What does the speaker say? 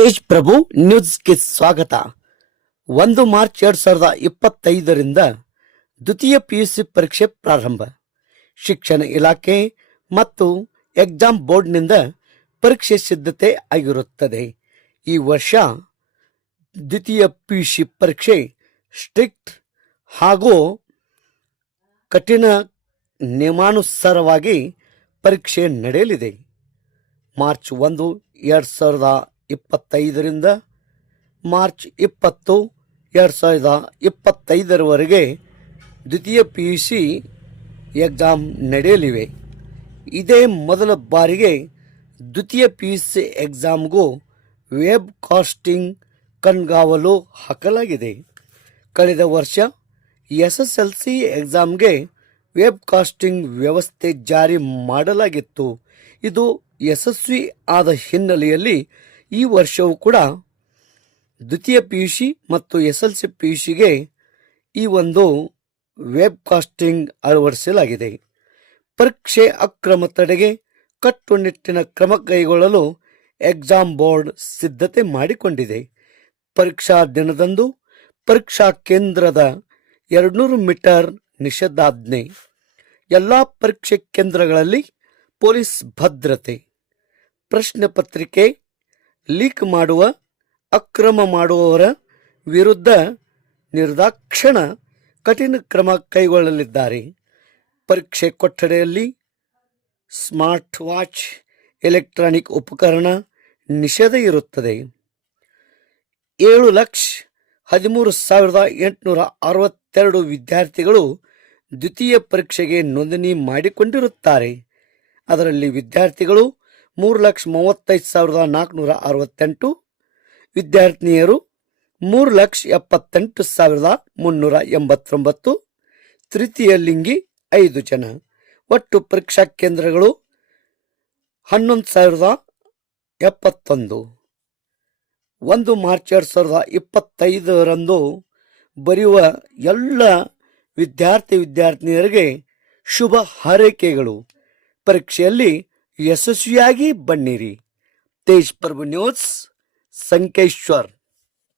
ತೇಜ್ ಪ್ರಭು ನ್ಯೂಸ್ಗೆ ಸ್ವಾಗತ. ಒಂದು ಮಾರ್ಚ್ ಎರಡು ಸಾವಿರದ ಇಪ್ಪತ್ತೈದರಿಂದ ದ್ವಿತೀಯ ಪಿಯುಸಿ ಪರೀಕ್ಷೆ ಪ್ರಾರಂಭ. ಶಿಕ್ಷಣ ಇಲಾಖೆ ಮತ್ತು ಎಕ್ಸಾಮ್ ಬೋರ್ಡ್ನಿಂದ ಪರೀಕ್ಷೆ ಸಿದ್ಧತೆ ಆಗಿರುತ್ತದೆ. ಈ ವರ್ಷ ದ್ವಿತೀಯ ಪಿಯುಸಿ ಪರೀಕ್ಷೆ ಸ್ಟ್ರಿಕ್ಟ್ ಹಾಗೂ ಕಠಿಣ ನಿಯಮಾನುಸಾರವಾಗಿ ಪರೀಕ್ಷೆ ನಡೆಯಲಿದೆ. ಮಾರ್ಚ್ ಒಂದು, ಎರಡು ಸಾವಿರದ ಇಪ್ಪತ್ತೈದರಿಂದ ಮಾರ್ಚ್ ಇಪ್ಪತ್ತು, ಎರಡು ಸಾವಿರದ ಇಪ್ಪತ್ತೈದರವರೆಗೆ ದ್ವಿತೀಯ ಪಿ ಯು ಸಿ ಎಕ್ಸಾಮ್ ನಡೆಯಲಿವೆ. ಇದೇ ಮೊದಲ ಬಾರಿಗೆ ದ್ವಿತೀಯ ಪಿ ಯು ಸಿ ಎಕ್ಸಾಮ್ಗೂ ವೆಬ್ ಕಾಸ್ಟಿಂಗ್ ಕಣ್ಗಾವಲು ಹಾಕಲಾಗಿದೆ. ಕಳೆದ ವರ್ಷ ಎಸ್ ಎಸ್ ಎಲ್ ಸಿ ಎಕ್ಸಾಮ್ಗೆ ವೆಬ್ ಕಾಸ್ಟಿಂಗ್ ವ್ಯವಸ್ಥೆ ಜಾರಿ ಮಾಡಲಾಗಿತ್ತು. ಇದು ಯಶಸ್ವಿ ಆದ ಹಿನ್ನೆಲೆಯಲ್ಲಿ ಈ ವರ್ಷವೂ ಕೂಡ ದ್ವಿತೀಯ ಪಿ ಯು ಸಿ ಮತ್ತು S L C P U ಸಿಗೆ ಈ ಒಂದು ವೆಬ್ ಕಾಸ್ಟಿಂಗ್ ಅಳವಡಿಸಲಾಗಿದೆ. ಪರೀಕ್ಷೆ ಅಕ್ರಮ ತಡೆಗೆ ಕಟ್ಟುನಿಟ್ಟಿನ ಕ್ರಮ ಕೈಗೊಳ್ಳಲು ಎಕ್ಸಾಮ್ ಬೋರ್ಡ್ ಸಿದ್ಧತೆ ಮಾಡಿಕೊಂಡಿದೆ. ಪರೀಕ್ಷಾ ದಿನದಂದು ಪರೀಕ್ಷಾ ಕೇಂದ್ರದ ಎರಡುನೂರು ಮೀಟರ್ ನಿಷೇಧಾಜ್ಞೆ. ಎಲ್ಲ ಪರೀಕ್ಷೆ ಕೇಂದ್ರಗಳಲ್ಲಿ ಪೊಲೀಸ್ ಭದ್ರತೆ. ಪ್ರಶ್ನೆ ಪತ್ರಿಕೆ ಲೀಕ್ ಮಾಡುವ, ಅಕ್ರಮ ಮಾಡುವವರ ವಿರುದ್ಧ ನಿರ್ದಾಕ್ಷಣ ಕಠಿಣ ಕ್ರಮ ಕೈಗೊಳ್ಳಲಿದ್ದಾರೆ. ಪರೀಕ್ಷೆ ಕೊಠಡಿಯಲ್ಲಿ ಸ್ಮಾರ್ಟ್ ವಾಚ್, ಎಲೆಕ್ಟ್ರಾನಿಕ್ ಉಪಕರಣ ನಿಷೇಧ ಇರುತ್ತದೆ. ಏಳು ಲಕ್ಷ ಹದಿಮೂರು ಸಾವಿರದ ಎಂಟುನೂರ ಅರವತ್ತೆರಡು ವಿದ್ಯಾರ್ಥಿಗಳು ದ್ವಿತೀಯ ಪರೀಕ್ಷೆಗೆ ನೋಂದಣಿ ಮಾಡಿಕೊಂಡಿರುತ್ತಾರೆ. ಅದರಲ್ಲಿ ವಿದ್ಯಾರ್ಥಿಗಳು ಮೂರು ಲಕ್ಷ ಮೂವತ್ತೈದು ಸಾವಿರದ ನಾಲ್ಕುನೂರ ಅರವತ್ತೆಂಟು. ವಿದ್ಯಾರ್ಥಿನಿಯರು ಮೂರು ಲಕ್ಷ ಎಪ್ಪತ್ತೆಂಟು ಸಾವಿರದ ಮುನ್ನೂರ ಎಂಬತ್ತೊಂಬತ್ತು. ತೃತೀಯ ಲಿಂಗಿ ಐದು ಜನ. ಒಟ್ಟು ಪರೀಕ್ಷಾ ಕೇಂದ್ರಗಳು ಹನ್ನೊಂದು ಸಾವಿರದ ಎಪ್ಪತ್ತೊಂದು. ಒಂದು ಮಾರ್ಚ್ ಎರಡು ಸಾವಿರದ ಇಪ್ಪತ್ತೈದರಂದು ಬರೆಯುವ ಎಲ್ಲ ವಿದ್ಯಾರ್ಥಿ ವಿದ್ಯಾರ್ಥಿನಿಯರಿಗೆ ಶುಭ ಹಾರೈಕೆಗಳು. ಪರೀಕ್ಷೆಯಲ್ಲಿ ಯಶಸ್ವಿಯಾಗಿ ಬನ್ನಿರಿ. ತೇಜ್ ಪ್ರಭು ನ್ಯೂಸ್ ಸಂಕೇಶ್ವರ್.